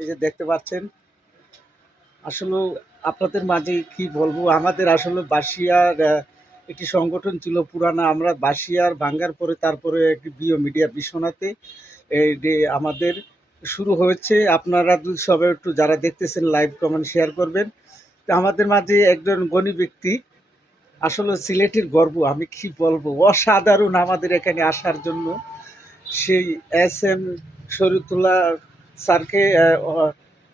এই যে দেখতে পাচ্ছেন, আসলে আপনাদের মাঝে কি বলবো, আমাদের আসলে বাসিয়ার একটি সংগঠন ছিল পুরানা। আমরা বাসিয়ার ভাঙ্গার পরে তারপরে একটি বিও মিডিয়া বিশ্বনাথে এই যে আমাদের শুরু হয়েছে। আপনারা যদি সবাই একটু যারা দেখতেছেন লাইভ কমেন্ট শেয়ার করবেন। তো আমাদের মাঝে একজন গণী ব্যক্তি, আসলে সিলেটের গর্ব, আমি কি বলবো, অসাধারণ আমাদের এখানে আসার জন্য সেই এস এম শরীয়তুল্লাহ স্যারকে।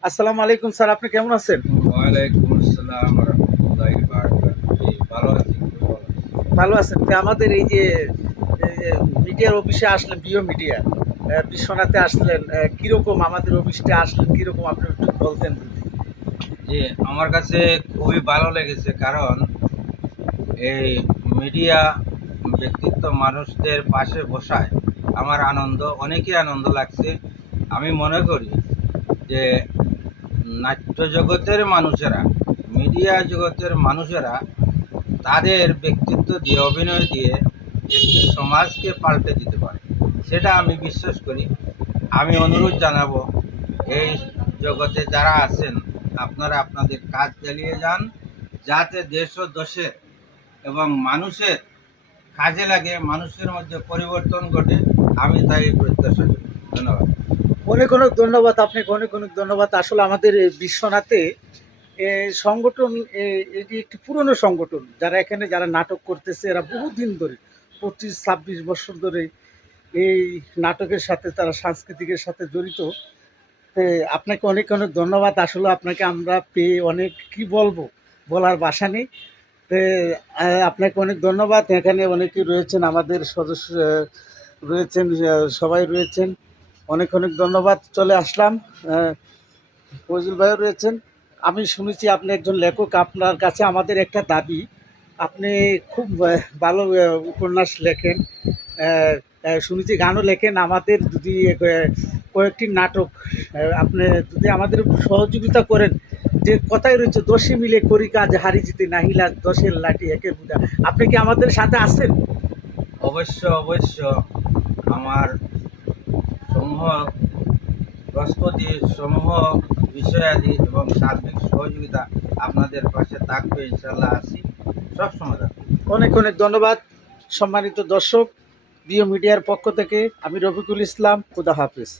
আসসালামু আলাইকুম স্যার, আপনি কেমন আছেন? ওয়ালাইকুম আসসালাম ওয়া রাহমাতুল্লাহি ওয়া বারাকাতুহু। ভালো আছি, খুব ভালো আছি। ভালো আছেন? তো আমাদের এই যে মিডিয়ার অফিসে আসলেন, বিও মিডিয়া বিশ্বনাথে আসলেন, কিরকম আমাদের অফিসটা আসলেন, কিরকম আপনি একটু বলতেন যদি। জি, আমার কাছে খুবই ভালো লেগেছে, কারণ এই মিডিয়া ব্যক্তিত্ব মানুষদের পাশে বসায় আমার অনেকই আনন্দ লাগছে। আমি মনে করি যে নাট্য জগতের মানুষেরা, মিডিয়া জগতের মানুষেরা তাদের ব্যক্তিত্ব দিয়ে, অভিনয় দিয়ে একটি সমাজকে পাল্টে দিতে পারে, সেটা আমি বিশ্বাস করি। আমি অনুরোধ জানাবো, এই জগতে যারা আছেন, আপনারা আপনাদের কাজ চালিয়ে যান, যাতে দেশ ও দেশের এবং মানুষের কাজে লাগে, মানুষের মধ্যে পরিবর্তন ঘটে। আমি তাই প্রত্যাশা করি। ধন্যবাদ। অনেক অনেক ধন্যবাদ আপনাকে, অনেক অনেক ধন্যবাদ। আসলে আমাদের এই বিশ্বনাথে সংগঠন, এটি একটি পুরনো সংগঠন। যারা এখানে যারা নাটক করতেছে, এরা বহুদিন ধরে 25-26 বছর ধরে এই নাটকের সাথে, তারা সাংস্কৃতিকের সাথে জড়িত। তো আপনাকে অনেক অনেক ধন্যবাদ। আসলে আপনাকে আমরা পেয়ে অনেক কি বলবো, বলার ভাষা নেই। তো আপনাকে অনেক ধন্যবাদ। এখানে অনেকেই রয়েছেন, আমাদের সদস্য রয়েছেন, সবাই রয়েছেন। অনেক অনেক ধন্যবাদ। চলে আসলাম। ফজল ভাইও রয়েছেন। আমি শুনেছি আপনি একজন লেখক। আপনার কাছে আমাদের একটা দাবি, আপনি খুব ভালো উপন্যাস লেখেন, শুনেছি গানও লেখেন। আমাদের যদি কয়েকটি নাটক আপনি যদি আমাদের একটু সহযোগিতা করেন, যে কথাই রয়েছে, দশে মিলে করি কাজ, হারি জিতে নাহিলা দশের লাঠি একে বুঝা। আপনি কি আমাদের সাথে আছেন? অবশ্য অবশ্য আমার সমূহ প্রস্তুতি, সমূহ বিষয়াদি এবং সার্বিক সহযোগিতা আপনাদের পাশে থাকবে, ইনশাল্লাহ আছি, সবসময় থাকবে। অনেক অনেক ধন্যবাদ। সম্মানিত দর্শক, বিও মিডিয়ার পক্ষ থেকে আমি রফিকুল ইসলাম, খুদা হাফিজ।